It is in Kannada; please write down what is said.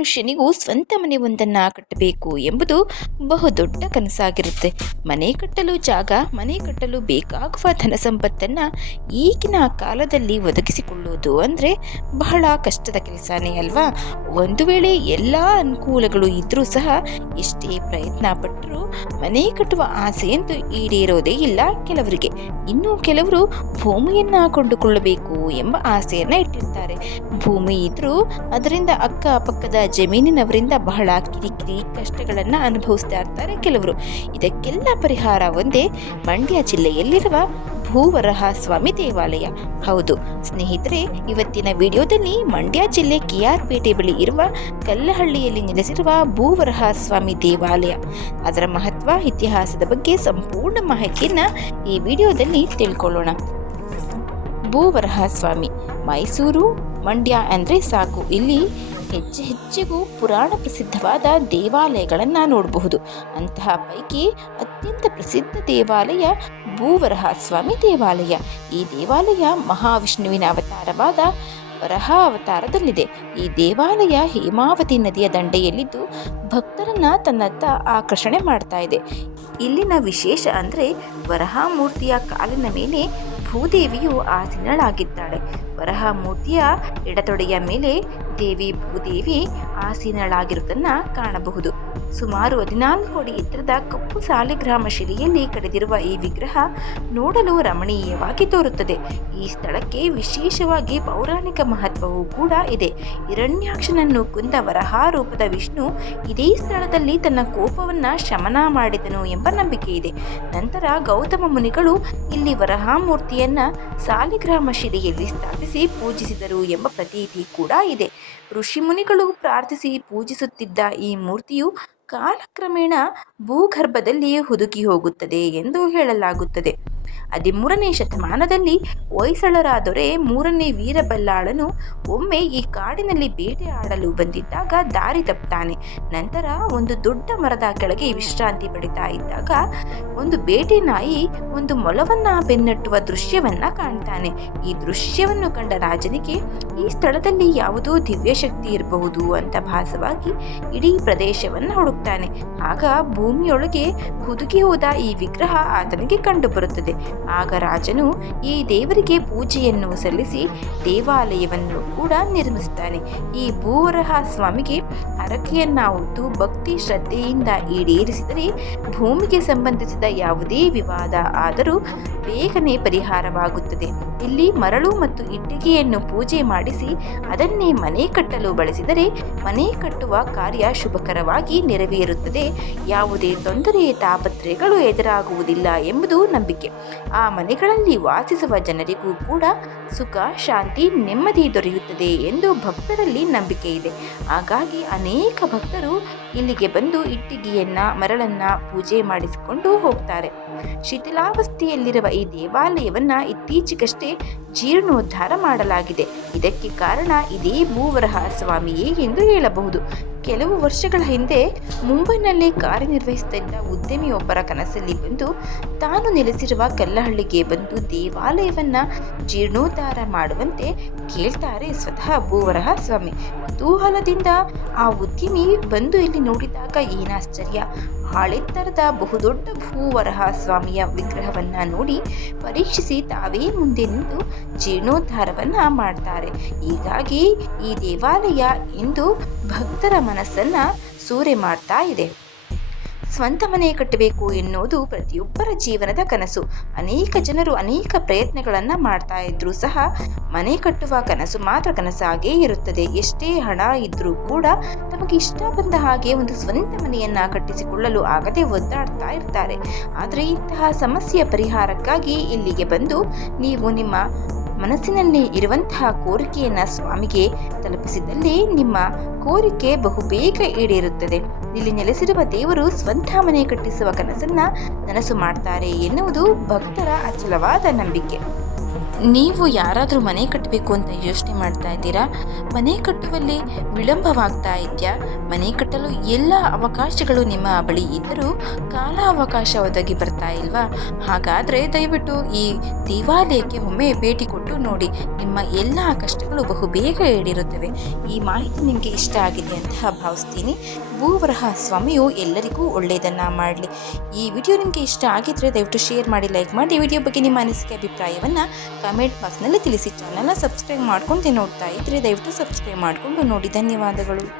ಮನುಷ್ಯನಿಗೂ ಸ್ವಂತ ಮನೆ ಒಂದನ್ನ ಕಟ್ಟಬೇಕು ಎಂಬುದು ಬಹುದೊಡ್ಡ ಕನಸಾಗಿರುತ್ತೆ. ಮನೆ ಕಟ್ಟಲು ಜಾಗ, ಮನೆ ಕಟ್ಟಲು ಬೇಕಾಗುವ ಧನ ಸಂಪತ್ತನ್ನ ಈಗಿನ ಕಾಲದಲ್ಲಿ ಒದಗಿಸಿಕೊಳ್ಳುವುದು ಅಂದರೆ ಬಹಳ ಕಷ್ಟದ ಕೆಲಸನೇ ಅಲ್ವಾ? ಒಂದು ವೇಳೆ ಎಲ್ಲ ಅನುಕೂಲಗಳು ಇದ್ದರೂ ಸಹ ಎಷ್ಟೇ ಪ್ರಯತ್ನ ಪಟ್ಟರೂ ಮನೆ ಕಟ್ಟುವ ಆಸೆಯಂತೂ ಈಡೇರೋದೇ ಇಲ್ಲ ಕೆಲವರಿಗೆ. ಇನ್ನು ಕೆಲವರು ಭೂಮಿಯನ್ನು ಕೊಂಡುಕೊಳ್ಳಬೇಕು ಎಂಬ ಆಸೆಯನ್ನು ಇಟ್ಟಿರ್ತಾರೆ. ಭೂಮಿ ಇದ್ರೂ ಅದರಿಂದ ಅಕ್ಕಪಕ್ಕದ ಜಮೀನಿನವರಿಂದ ಬಹಳ ಕಿರಿಕಿರಿ ಕಷ್ಟಗಳನ್ನು ಅನುಭವಿಸ್ತಾ ಇರ್ತಾರೆ ಕೆಲವರು. ಇದಕ್ಕೆಲ್ಲ ಪರಿಹಾರ ಒಂದೇ ಮಂಡ್ಯ ಜಿಲ್ಲೆಯಲ್ಲಿರುವ ಭೂವರಹ ಸ್ವಾಮಿ ದೇವಾಲಯ. ಹೌದು, ಸ್ನೇಹಿತರೆ, ಇವತ್ತಿನ ವಿಡಿಯೋದಲ್ಲಿ ಮಂಡ್ಯ ಜಿಲ್ಲೆ ಕೆಆರ್ಪೇಟೆ ಬಳಿ ಇರುವ ಕಲ್ಲಹಳ್ಳಿಯಲ್ಲಿ ನೆಲೆಸಿರುವ ಭೂವರಹ ಸ್ವಾಮಿ ದೇವಾಲಯ. ಅದರ ಮಹತ್ವ, ಇತಿಹಾಸದ ಬಗ್ಗೆ ಸಂಪೂರ್ಣ ಮಾಹಿತಿಯನ್ನು ಈ ವಿಡಿಯೋದಲ್ಲಿ ತಿಳ್ಕೊಳ್ಳೋಣ. ಭೂವರಹ ಸ್ವಾಮಿ, ಮೈಸೂರು, ಮಂಡ್ಯ ಅಂದರೆ ಸಾಕು. ಇಲ್ಲಿ ಹೆಚ್ಚು ಹೆಚ್ಚಿಗೂ ಪುರಾಣ ಪ್ರಸಿದ್ಧವಾದ ದೇವಾಲಯಗಳನ್ನು ನೋಡಬಹುದು. ಅಂತಹ ಪೈಕಿ ಅತ್ಯಂತ ಪ್ರಸಿದ್ಧ ದೇವಾಲಯ ಭೂವರಹ ಸ್ವಾಮಿ ದೇವಾಲಯ. ಈ ದೇವಾಲಯ ಮಹಾವಿಷ್ಣುವಿನ ಅವತಾರವಾದ ವರಹ ಅವತಾರದಲ್ಲಿದೆ. ಈ ದೇವಾಲಯ ಹೇಮಾವತಿ ನದಿಯ ದಂಡೆಯಲ್ಲಿದ್ದು ಭಕ್ತರನ್ನ ತನ್ನತ್ತ ಆಕರ್ಷಣೆ ಮಾಡ್ತಾ ಇದೆ. ಇಲ್ಲಿನ ವಿಶೇಷ ಅಂದರೆ ವರಹ ಮೂರ್ತಿಯ ಕಾಲಿನ ಮೇಲೆ ಭೂದೇವಿಯು ಆಸೀನಳಾಗಿದ್ದಾಳೆ. ವರಹ ಮೂರ್ತಿಯ ಎಡತೊಡೆಯ ಮೇಲೆ ದೇವಿ ಭೂದೇವಿ ಆಸೀನಳಾಗಿರುವುದನ್ನು ಕಾಣಬಹುದು. ಸುಮಾರು ಹದಿನಾಲ್ಕು ಅಡಿ ಎತ್ತರದ ಕಪ್ಪು ಸಾಲಿಗ್ರಾಮ ಶಿಲೆಯಲ್ಲಿ ಕಡಿದಿರುವ ಈ ವಿಗ್ರಹ ನೋಡಲು ರಮಣೀಯವಾಗಿ ತೋರುತ್ತದೆ. ಈ ಸ್ಥಳಕ್ಕೆ ವಿಶೇಷವಾಗಿ ಪೌರಾಣಿಕ ಮಹತ್ವವೂ ಕೂಡ ಇದೆ. ಹಿರಣ್ಯಾಕ್ಷನನ್ನು ಕುಂದ ವರಹ ರೂಪದ ವಿಷ್ಣು ಇದೇ ಸ್ಥಳದಲ್ಲಿ ತನ್ನ ಕೋಪವನ್ನ ಶಮನ ಮಾಡಿದನು ಎಂಬ ನಂಬಿಕೆ ಇದೆ. ನಂತರ ಗೌತಮ ಮುನಿಗಳು ಇಲ್ಲಿ ವರಹ ಮೂರ್ತಿಯನ್ನ ಸಾಲಿಗ್ರಾಮ ಶಿಲೆಯಲ್ಲಿ ಸ್ಥಾಪಿಸಿ ಪೂಜಿಸಿದರು ಎಂಬ ಪ್ರತೀತಿ ಕೂಡ ಇದೆ. ಋಷಿಮುನಿಗಳು ಪ್ರಾರ್ಥಿಸಿ ಪೂಜಿಸುತ್ತಿದ್ದ ಈ ಮೂರ್ತಿಯು ಕಾಲಕ್ರಮೇಣ ಭೂಗರ್ಭದಲ್ಲಿ ಹುದುಗಿ ಹೋಗುತ್ತದೆ ಎಂದು ಹೇಳಲಾಗುತ್ತದೆ. ಹದಿಮೂರನೇ ಶತಮಾನದಲ್ಲಿ ಹೊಯ್ಸಳರಾದೊರೆ ಮೂರನೇ ವೀರಬಲ್ಲಾಳನು ಒಮ್ಮೆ ಈ ಕಾಡಿನಲ್ಲಿ ಬೇಟೆ ಆಡಲು ಬಂದಿದ್ದಾಗ ದಾರಿ ತಪ್ತಾನೆ. ನಂತರ ಒಂದು ದೊಡ್ಡ ಮರದ ಕೆಳಗೆ ವಿಶ್ರಾಂತಿ ಪಡಿತಾ ಇದ್ದಾಗ ಒಂದು ಬೇಟೆ ನಾಯಿ ಒಂದು ಮೊಲವನ್ನ ಬೆನ್ನಟ್ಟುವ ದೃಶ್ಯವನ್ನ ಕಾಣ್ತಾನೆ. ಈ ದೃಶ್ಯವನ್ನು ಕಂಡ ರಾಜನಿಗೆ, ಈ ಸ್ಥಳದಲ್ಲಿ ಯಾವುದೋ ದಿವ್ಯ ಶಕ್ತಿ ಇರಬಹುದು ಅಂತ ಭಾಸವಾಗಿ ಇಡೀ ಪ್ರದೇಶವನ್ನು ಹುಡುಕ್ತಾನೆ. ಆಗ ಭೂಮಿಯೊಳಗೆ ಹುದುಗಿ ಹೋದ ಈ ವಿಗ್ರಹ ಆತನಿಗೆ ಕಂಡುಬರುತ್ತದೆ. ಆಗ ರಾಜನು ಈ ದೇವರಿಗೆ ಪೂಜೆಯನ್ನು ಸಲ್ಲಿಸಿ ದೇವಾಲಯವನ್ನು ಕೂಡ ನಿರ್ಮಿಸುತ್ತಾನೆ. ಈ ಭೂವರಹ ಸ್ವಾಮಿಗೆ ಹರಕೆಯನ್ನ ಹೊತ್ತು ಭಕ್ತಿ ಶ್ರದ್ಧೆಯಿಂದ ಈಡೇರಿಸಿದರೆ ಭೂಮಿಗೆ ಸಂಬಂಧಿಸಿದ ಯಾವುದೇ ವಿವಾದ ಆದರೂ ಬೇಗನೆ ಪರಿಹಾರವಾಗುತ್ತದೆ. ಇಲ್ಲಿ ಮರಳು ಮತ್ತು ಇಟ್ಟಿಗೆಯನ್ನು ಪೂಜೆ ಮಾಡಿಸಿ ಅದನ್ನೇ ಮನೆ ಕಟ್ಟಲು ಬಳಸಿದರೆ ಮನೆ ಕಟ್ಟುವ ಕಾರ್ಯ ಶುಭಕರವಾಗಿ ನೆರವೇರುತ್ತದೆ. ಯಾವುದೇ ತೊಂದರೆ ತಾಪತ್ರೆಗಳು ಎದುರಾಗುವುದಿಲ್ಲ ಎಂಬುದು ನಂಬಿಕೆ. ಆ ಮನೆಗಳಲ್ಲಿ ವಾಸಿಸುವ ಜನರಿಗೂ ಕೂಡ ಸುಖ, ಶಾಂತಿ, ನೆಮ್ಮದಿ ದೊರೆಯುತ್ತದೆ ಎಂದು ಭಕ್ತರಲ್ಲಿ ನಂಬಿಕೆ ಇದೆ. ಹಾಗಾಗಿ ಅನೇಕ ಭಕ್ತರು ಇಲ್ಲಿಗೆ ಬಂದು ಇಟ್ಟಿಗೆಯನ್ನ, ಮರಳನ್ನ ಪೂಜೆ ಮಾಡಿಸಿಕೊಂಡು ಹೋಗ್ತಾರೆ. ಶಿಥಿಲಾವಸ್ಥೆಯಲ್ಲಿರುವ ಈ ದೇವಾಲಯವನ್ನ ಇತ್ತೀಚೆಗಷ್ಟೇ ಜೀರ್ಣೋದ್ಧಾರ ಮಾಡಲಾಗಿದೆ. ಇದಕ್ಕೆ ಕಾರಣ ಇದೇ ಭೂವರಹ ಸ್ವಾಮಿಯೇ ಎಂದು ಹೇಳಬಹುದು. ಕೆಲವು ವರ್ಷಗಳ ಹಿಂದೆ ಮುಂಬೈನಲ್ಲಿ ಕಾರ್ಯನಿರ್ವಹಿಸುತ್ತಿದ್ದ ಉದ್ಯಮಿಯೊಬ್ಬರ ಕನಸಲ್ಲಿ ಬಂದು ತಾನು ನೆಲೆಸಿರುವ ಕಲ್ಲಹಳ್ಳಿಗೆ ಬಂದು ದೇವಾಲಯವನ್ನ ಜೀರ್ಣೋದ್ಧಾರ ಮಾಡುವಂತೆ ಕೇಳ್ತಾರೆ ಸ್ವತಃ ಭೂವರಹ ಸ್ವಾಮಿ. ಕುತೂಹಲದಿಂದ ಆ ಉದ್ಯಮಿ ಬಂದು ಇಲ್ಲಿ ನೋಡಿದಾಗ ಏನಾಶ್ಚರ್ಯ. ಹಳೆತ್ತರದ ಬಹುದೊಡ್ಡ ಭೂವರಹ ಸ್ವಾಮಿಯ ವಿಗ್ರಹವನ್ನ ನೋಡಿ ಪರೀಕ್ಷಿಸಿ ತಾವೇ ಮುಂದೆ ನಿಂತು ಜೀರ್ಣೋದ್ಧಾರವನ್ನು ಮಾಡ್ತಾರೆ. ಹೀಗಾಗಿ ಈ ದೇವಾಲಯ ಇಂದು ಭಕ್ತರ ಮನಸ್ಸನ್ನ ಸೂರೆ ಮಾಡ್ತಾ ಇದೆ. ಸ್ವಂತ ಮನೆ ಕಟ್ಟಬೇಕು ಎನ್ನುವುದು ಪ್ರತಿಯೊಬ್ಬರ ಜೀವನದ ಕನಸು. ಅನೇಕ ಜನರು ಅನೇಕ ಪ್ರಯತ್ನಗಳನ್ನು ಮಾಡ್ತಾ ಇದ್ರೂ ಸಹ ಮನೆ ಕಟ್ಟುವ ಕನಸು ಮಾತ್ರ ಕನಸಾಗೇ ಇರುತ್ತದೆ. ಎಷ್ಟೇ ಹಣ ಇದ್ದರೂ ಕೂಡ ತಮಗೆ ಇಷ್ಟ ಬಂದ ಹಾಗೆ ಒಂದು ಸ್ವಂತ ಮನೆಯನ್ನ ಕಟ್ಟಿಸಿಕೊಳ್ಳಲು ಆಗದೆ ಒದ್ದಾಡ್ತಾ ಇರ್ತಾರೆ. ಆದರೆ ಇಂತಹ ಸಮಸ್ಯೆಯ ಪರಿಹಾರಕ್ಕಾಗಿ ಇಲ್ಲಿಗೆ ಬಂದು ನೀವು ನಿಮ್ಮ ಮನಸ್ಸಿನಲ್ಲಿ ಇರುವಂತಹ ಕೋರಿಕೆಯನ್ನು ಸ್ವಾಮಿಗೆ ತಲುಪಿಸಿದಲ್ಲಿ ನಿಮ್ಮ ಕೋರಿಕೆ ಬಹುಬೇಗ ಈಡೇರುತ್ತದೆ. ಇಲ್ಲಿ ನೆಲೆಸಿರುವ ದೇವರು ಸ್ವಂತ ಮನೆ ಕಟ್ಟಿಸುವ ಕನಸನ್ನ ನನಸು ಮಾಡ್ತಾರೆ ಎನ್ನುವುದು ಭಕ್ತರ ಅಚಲವಾದ ನಂಬಿಕೆ. ನೀವು ಯಾರಾದರೂ ಮನೆ ಕಟ್ಟಬೇಕು ಅಂತ ಯೋಚನೆ ಮಾಡ್ತಾ ಇದ್ದೀರಾ? ಮನೆ ಕಟ್ಟುವಲ್ಲಿ ವಿಳಂಬವಾಗ್ತಾ ಇದೆಯಾ? ಮನೆ ಕಟ್ಟಲು ಎಲ್ಲ ಅವಕಾಶಗಳು ನಿಮ್ಮ ಬಳಿ ಇದ್ದರೂ ಕಾಲ ಅವಕಾಶ ಒದಗಿ ಬರ್ತಾ ಇಲ್ವಾ? ಹಾಗಾದರೆ ದಯವಿಟ್ಟು ಈ ದೇವಾಲಯಕ್ಕೆ ಒಮ್ಮೆ ಭೇಟಿ ಕೊಟ್ಟು ನೋಡಿ. ನಿಮ್ಮ ಎಲ್ಲ ಕಷ್ಟಗಳು ಬಹು ಬೇಗ ಈಡೇರುತ್ತವೆ. ಈ ಮಾಹಿತಿ ನಿಮಗೆ ಇಷ್ಟ ಆಗಿದೆ ಅಂತ ಭಾವಿಸ್ತೀನಿ. ಭೂವರಹ ಸ್ವಾಮಿಯು ಎಲ್ಲರಿಗೂ ಒಳ್ಳೆಯದನ್ನು ಮಾಡಲಿ. ಈ ವಿಡಿಯೋ ನಿಮಗೆ ಇಷ್ಟ ಆಗಿದ್ದರೆ ದಯವಿಟ್ಟು ಶೇರ್ ಮಾಡಿ, ಲೈಕ್ ಮಾಡಿ. ವಿಡಿಯೋ ಬಗ್ಗೆ ನಿಮ್ಮ ಅನಿಸಿಕೆ, ಅಭಿಪ್ರಾಯವನ್ನು ಕಮೆಂಟ್ ಬಾಕ್ಸ್ನಲ್ಲಿ ತಿಳಿಸಿ. ಚಾನಲ್ನ ಸಬ್ಸ್ಕ್ರೈಬ್ ಮಾಡ್ಕೊಂಡು ನೋಡ್ತಾ ಇದ್ದರೆ ದಯವಿಟ್ಟು ಸಬ್ಸ್ಕ್ರೈಬ್ ಮಾಡಿಕೊಂಡು ನೋಡಿ. ಧನ್ಯವಾದಗಳು.